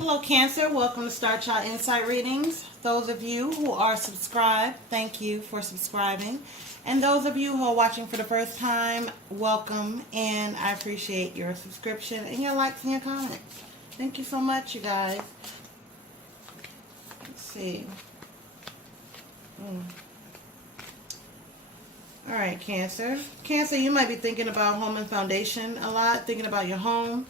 Hello, Cancer. Welcome to Star Child Insight Readings. Those of you who are subscribed, thank you for subscribing. And those of you who are watching for the first time, welcome. And I appreciate your subscription and your likes and your comments. Thank you so much, you guys. Let's see. All right, Cancer. Cancer, you might be thinking about home and foundation a lot, thinking about your home.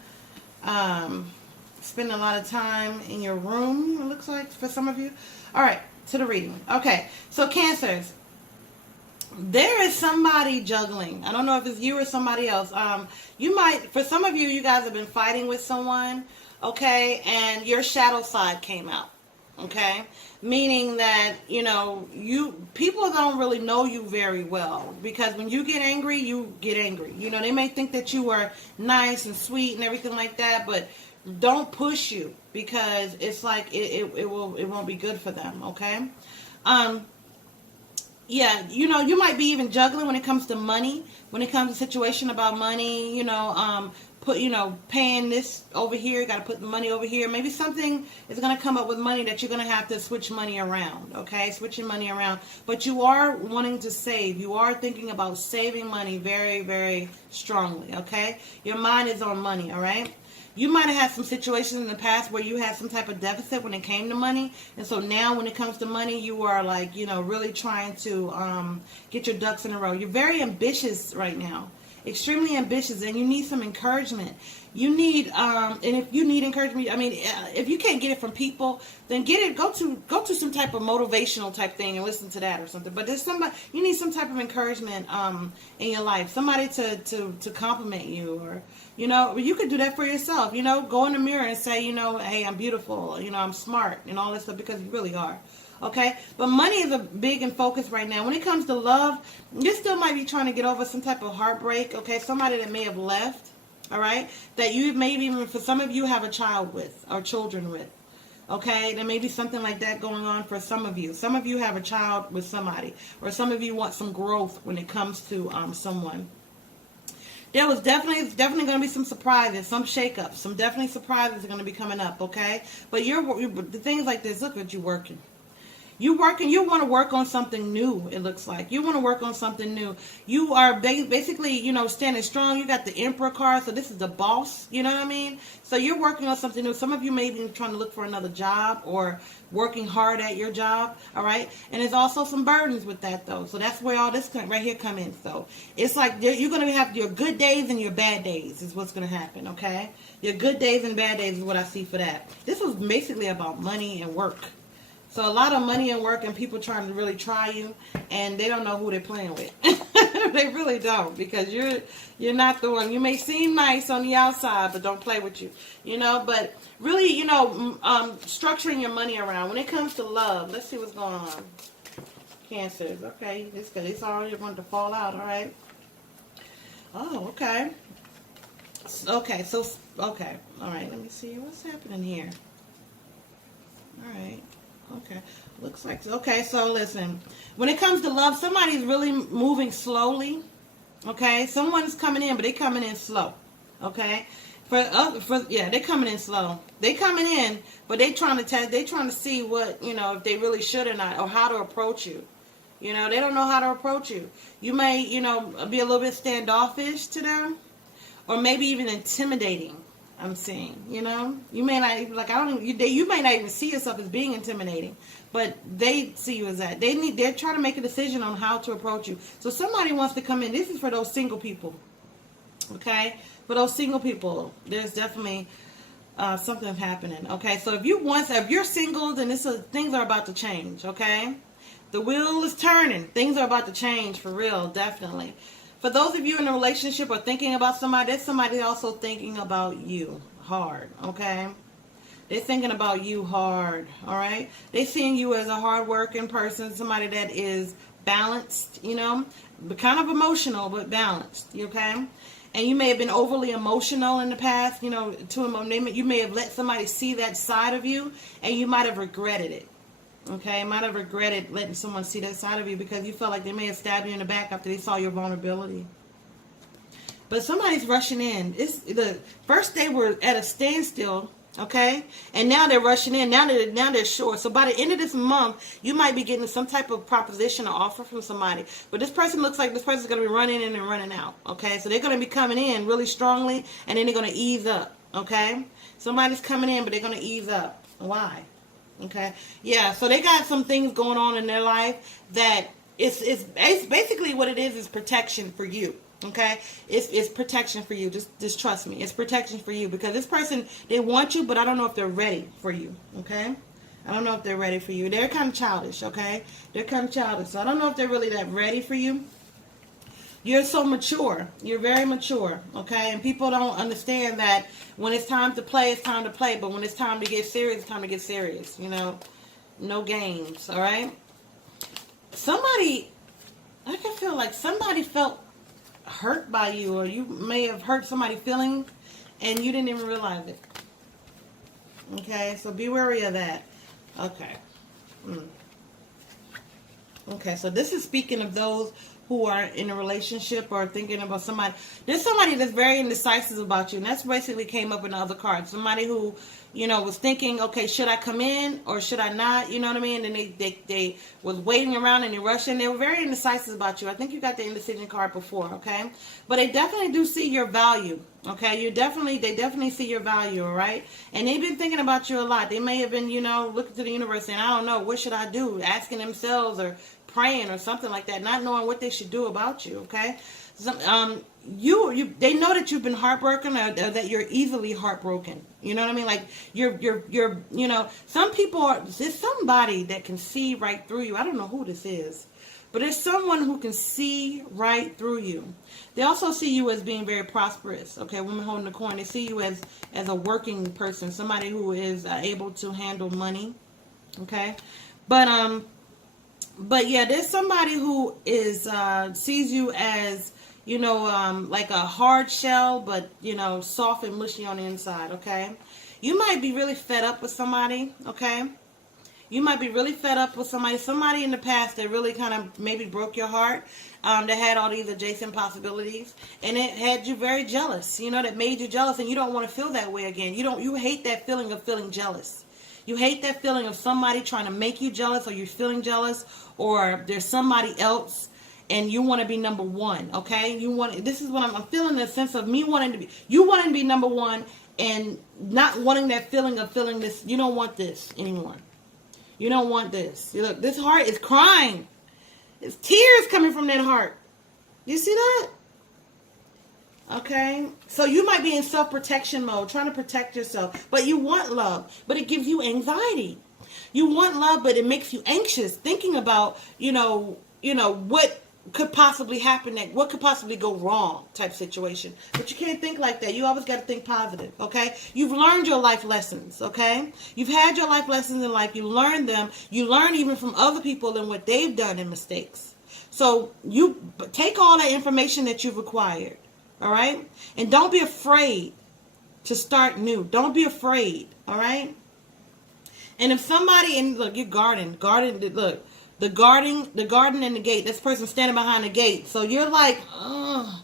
Spending a lot of time in your room, it looks like, for some of you. All right, to the reading. Okay, so Cancers, there is somebody juggling. I don't know if it's you or somebody else. You might, for some of you, you guys have been fighting with someone, okay, and your shadow side came out, okay? Meaning that, people don't really know you very well, because when you get angry, you get angry. They may think that you are nice and sweet and everything like that, but don't push you, because it's like it won't be good for them, okay? Yeah, you might be even juggling when it comes to money, when it comes to situation about money, paying this over here, got to put the money over here. Maybe something is going to come up with money that you're going to have to switch money around, okay? Switching money around. But you are wanting to save. You are thinking about saving money very, very strongly, okay? Your mind is on money, all right? You might have had some situations in the past where you had some type of deficit when it came to money. And so now when it comes to money, you are like, really trying to get your ducks in a row. You're very ambitious right now. Extremely ambitious, and you need some encouragement. You need, and if you need encouragement, if you can't get it from people, then go to some type of motivational type thing and listen to that or something. But there's somebody, you need some type of encouragement in your life, somebody to compliment you, or you could do that for yourself. Go in the mirror and say, hey, I'm beautiful, I'm smart, and all this stuff, because you really are. Okay, but money is a big in focus right now. When it comes to love, you still might be trying to get over some type of heartbreak. Okay, somebody that may have left. All right, that you maybe even, for some of you, have a child with or children with. Okay, there may be something like that going on for some of you. Some of you have a child with somebody, or some of you want some growth when it comes to someone. There was definitely going to be some surprises, some shakeups, some definitely surprises are going to be coming up. Okay, but the things like this. Look at you working. You want to work on something new, it looks like. You want to work on something new. You are basically, standing strong. You got the Emperor card, so this is the boss, you know what I mean? So you're working on something new. Some of you may be trying to look for another job or working hard at your job, all right? And there's also some burdens with that, though. So that's where all this right here come in. So it's like you're going to have your good days and your bad days is what's going to happen, okay? Your good days and bad days is what I see for that. This was basically about money and work. So a lot of money and work, and people trying to really try you, and they don't know who they're playing with. They really don't, because you're not the one. You may seem nice on the outside, but don't play with you. But really, structuring your money around. When it comes to love, let's see what's going on. Cancers, okay, it's already going to fall out, all right? Oh, okay. Okay, all right, let me see what's happening here. All right. Okay, looks like, okay, so listen, when it comes to love, somebody's really moving slowly, okay? Someone's coming in, but they're coming in slow, okay? They're coming in slow. They're coming in, but they're trying to see what, if they really should or not, or how to approach you. They don't know how to approach you. You may, be a little bit standoffish to them, or maybe even intimidating. I'm seeing, you may not even, you may not even see yourself as being intimidating, but they see you as that. They're trying to make a decision on how to approach you. So somebody wants to come in. This is for those single people, okay? For those single people, there's definitely something happening, okay? So if you're single, then things are about to change, okay? The wheel is turning. Things are about to change for real, definitely. For those of you in a relationship or thinking about somebody, there's somebody also thinking about you hard, okay? They're thinking about you hard, all right? They're seeing you as a hard-working person, somebody that is balanced, but kind of emotional, but balanced, okay? And you may have been overly emotional in the past, you may have let somebody see that side of you, and you might have regretted it. Okay, might have regretted letting someone see that side of you, because you felt like they may have stabbed you in the back after they saw your vulnerability. But somebody's rushing in. First they were at a standstill, Okay, and now they're rushing in. Now they're short. So by the end of this month, you might be getting some type of proposition or offer from somebody. But this person looks like this person's going to be running in and running out. Okay, so they're going to be coming in really strongly, and then they're going to ease up. Okay, somebody's coming in, but they're going to ease up. Why? Okay, yeah. So they got some things going on in their life that it's basically what it is protection for you. Okay, it's protection for you. Just trust me. It's protection for you because this person, they want you, but I don't know if they're ready for you. Okay, I don't know if they're ready for you. They're kind of childish. Okay, they're kind of childish. So I don't know if they're really that ready for you. You're so mature. You're very mature. Okay, and people don't understand that when it's time to play, it's time to play. But when it's time to get serious, it's time to get serious. You know, no games. All right. Somebody, I can feel like somebody felt hurt by you, or you may have hurt somebody's feelings and you didn't even realize it. Okay, so be wary of that. Okay. Okay, so this is speaking of those who are in a relationship or thinking about somebody. There's somebody that's very indecisive about you, and that's basically came up in the other card. Somebody who, you know, was thinking, okay, should I come in or should I not? You know what I mean? And they was waiting around and they rushed in. They were very indecisive about you. I think you got the indecision card before, okay? But they definitely do see your value, okay? They definitely see your value, all right? And they've been thinking about you a lot. They may have been, you know, looking to the universe saying, I don't know, what should I do? Asking themselves or praying or something like that, not knowing what they should do about you, okay? They know that you've been heartbroken or that you're easily heartbroken. You know what I mean? Like you're you know, some people there's somebody that can see right through you. I don't know who this is, but there's someone who can see right through you. They also see you as being very prosperous. Okay, women holding the coin. They see you as a working person, somebody who is able to handle money. Okay, but yeah, there's somebody who is sees you as, you know, like a hard shell, but, you know, soft and mushy on the inside, okay? You might be really fed up with somebody, okay? You might be really fed up with somebody in the past that really kind of maybe broke your heart, that had all these adjacent possibilities, and it had you very jealous, you know, that made you jealous, and you don't want to feel that way again. You hate that feeling of feeling jealous. You hate that feeling of somebody trying to make you jealous, or you're feeling jealous, or there's somebody else and you want to be number one, okay? This is what I'm feeling, the sense of you wanting to be number one and not wanting that feeling of feeling this. You don't want this anymore. You don't want this. You look, this heart is crying. There's tears coming from that heart. You see that? Okay, so you might be in self-protection mode, trying to protect yourself, but you want love, but it gives you anxiety. You want love, but it makes you anxious, thinking about, you know, what could possibly happen, what could possibly go wrong type situation. But you can't think like that. You always got to think positive, okay? You've learned your life lessons, okay? You've had your life lessons in life. You learned them. You learn even from other people and what they've done in mistakes. So you take all that information that you've acquired. All right? And don't be afraid to start new. Don't be afraid. All right? And if somebody, and look, you're guarding, look, the garden and the gate, this person standing behind the gate. So you're like, oh,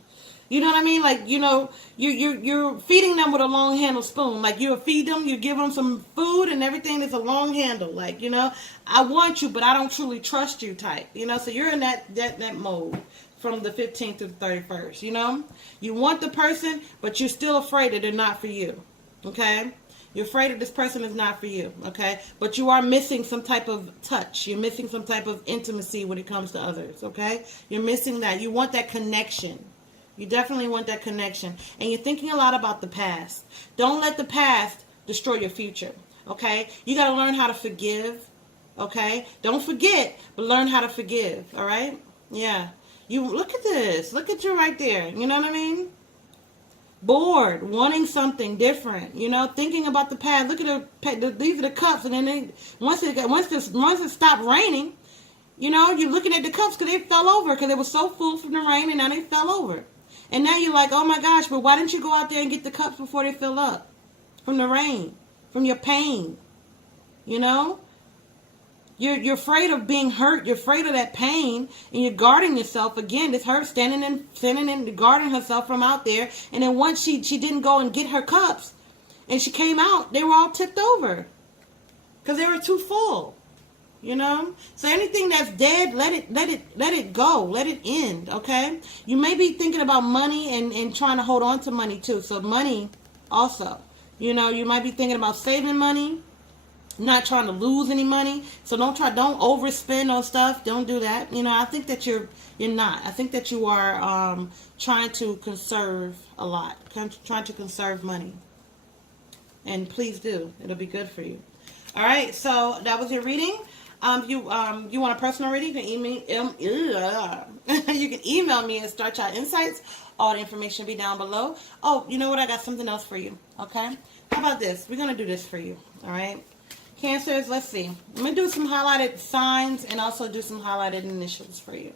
you know what I mean? Like, you know, you're feeding them with a long handle spoon. Like you'll feed them, you give them some food and everything that's a long handle. Like, you know, I want you, but I don't truly trust you type. You know, so you're in that mode. From the 15th to the 31st, you know? You want the person, but you're still afraid that they're not for you, okay? You're afraid that this person is not for you, okay? But you are missing some type of touch. You're missing some type of intimacy when it comes to others, okay? You're missing that. You want that connection. You definitely want that connection. And you're thinking a lot about the past. Don't let the past destroy your future, okay? You got to learn how to forgive, okay? Don't forget, but learn how to forgive, all right? Yeah. You look at this. Look at you right there. You know what I mean? Bored, wanting something different. You know, thinking about the past. Look at these are the cups, and then once it stopped raining, you know, you're looking at the cups because they fell over because they were so full from the rain, and now they fell over. And now you're like, oh my gosh, but why didn't you go out there and get the cups before they fill up from the rain, from your pain? You know. You're afraid of being hurt. You're afraid of that pain, and you're guarding yourself. Again, this her standing and guarding herself from out there. And then once she didn't go and get her cups, And she came out, they were all tipped over because they were too full. You know, so anything that's dead, let it go, let it end. Okay, you may be thinking about money and trying to hold on to money too. So money, also, you know, you might be thinking about saving money, not trying to lose any money. So don't overspend on stuff. Don't do that. You know, I think that you're not. I think that you are trying to conserve a lot, trying to conserve money, and please do. It'll be good for you. All right, so that was your reading. You want a personal reading? You can you can email me at Starchildinsights. All the information will be down below. Oh, you know what? I got something else for you. Okay? How about this? We're gonna do this for you. All right? Cancers. Let's see. I'm gonna do some highlighted signs and also do some highlighted initials for you.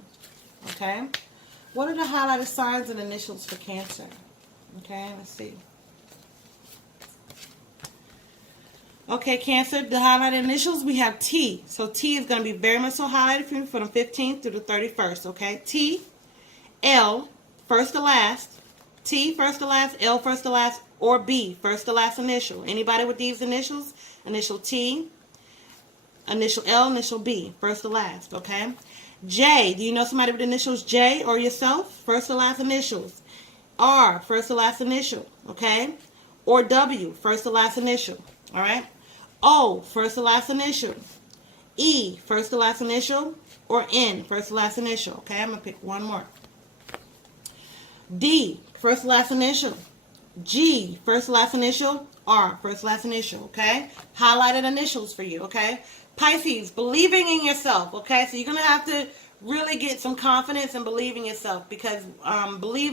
Okay? What are the highlighted signs and initials for Cancer? Okay. Let's see. Okay, Cancer, the highlighted initials, we have T. So T is going to be very much so highlighted for you from the 15th through the 31st, okay? T, L, first to last, T, first to last, L, first to last, or B, first to last initial. Anybody with these initials? Initial T, initial L, initial B, first to last, okay? J, do you know somebody with initials J or yourself? First to last initials. R, first to last initial, okay? Or W, first to last initial, all right? O, first to last initial. E, first to last initial. Or N, first to last initial. Okay, I'm going to pick one more. D, first to last initial. G, first to last initial. R, first to last initial. Okay, highlighted initials for you. Okay, Pisces, believing in yourself. Okay, so you're going to have to really get some confidence and believe in yourself, because believe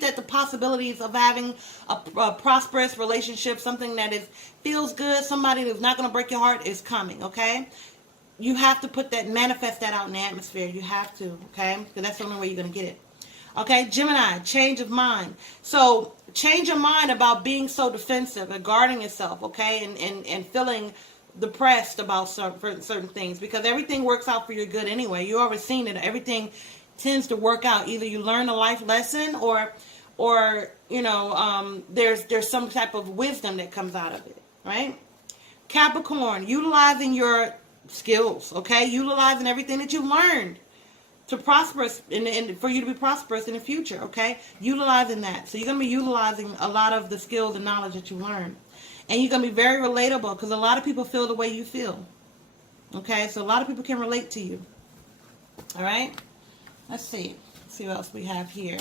that the possibilities of having a prosperous relationship, something that feels good, somebody that's not going to break your heart, is coming. Okay, you have to manifest that out in the atmosphere. You have to. Okay, because that's the only way you're going to get it. Okay, Gemini, change of mind. So change your mind about being so defensive and guarding yourself. Okay, and feeling depressed about certain things, because everything works out for your good anyway. You already seen it. Everything tends to work out. Either you learn a life lesson, or you know, there's some type of wisdom that comes out of it, right? Capricorn, utilizing your skills, okay? Utilizing everything that you've learned to prosper and for you to be prosperous in the future, okay? Utilizing that. So you're going to be utilizing a lot of the skills and knowledge that you learned. And you're going to be very relatable, because a lot of people feel the way you feel. Okay, so a lot of people can relate to you. All right, let's see what else we have here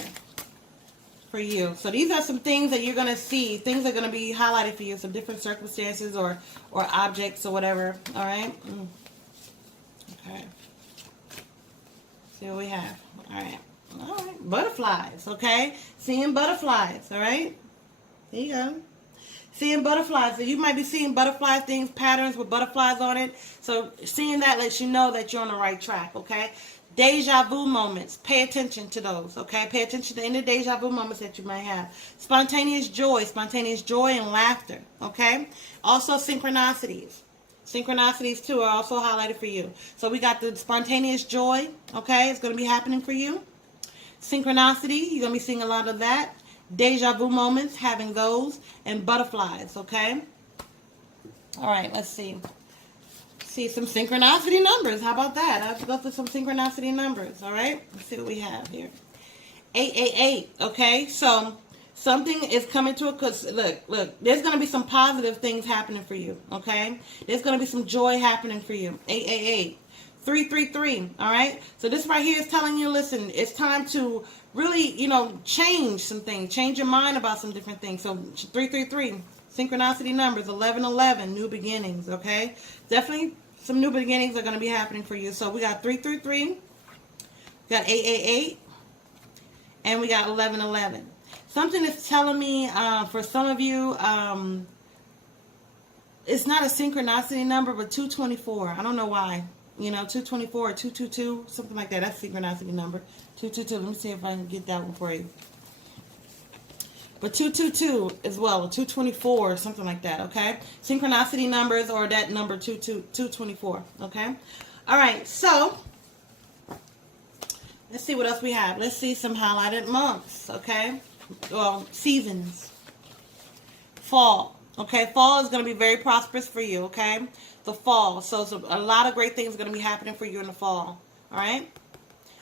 for you. So these are some things that you're going to see. Things are going to be highlighted for you, some different circumstances or objects or whatever. All right. Okay. See what we have. All right. Butterflies. Okay, seeing butterflies. All right, there you go. Seeing butterflies. So you might be seeing butterfly things, patterns with butterflies on it. So seeing that lets you know that you're on the right track, okay? Deja vu moments. Pay attention to those, okay? Pay attention to any deja vu moments that you might have. Spontaneous joy and laughter, okay? Also synchronicities. Synchronicities, too, are also highlighted for you. So we got the spontaneous joy, okay? It's going to be happening for you. Synchronicity, you're going to be seeing a lot of that. Deja vu moments, having those, and butterflies, okay? All right, let's see. See some synchronicity numbers. How about that? I have to go through some synchronicity numbers, all right? Let's see what we have here. 888, okay? So something is coming to a, because look, there's going to be some positive things happening for you, okay? There's going to be some joy happening for you. 888. 333, all right? So this right here is telling you, listen, it's time to really, you know, change some things. Change your mind about some different things. So 333, synchronicity numbers, 1111, new beginnings, okay? Definitely some new beginnings are going to be happening for you. So we got 333, we got 888, and we got 1111. Something is telling me, for some of you, it's not a synchronicity number, but 224. I don't know why. You know, 224 or 222, something like that. That's synchronicity number. 222. Let me see if I can get that one for you. But 222 as well, 224 or something like that, okay? Synchronicity numbers, or that number 224, okay? All right, so let's see what else we have. Let's see some highlighted months, okay? Well, seasons. Fall. Okay, fall is going to be very prosperous for you, okay? The fall. So a lot of great things are going to be happening for you in the fall. All right?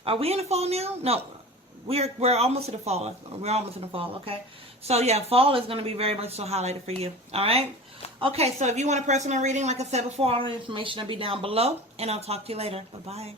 Are we in the fall now? No. We're almost in the fall. We're almost in the fall, okay? So yeah, fall is going to be very much so highlighted for you. All right? Okay, so if you want a personal reading, like I said before, all the information will be down below, and I'll talk to you later. Bye-bye.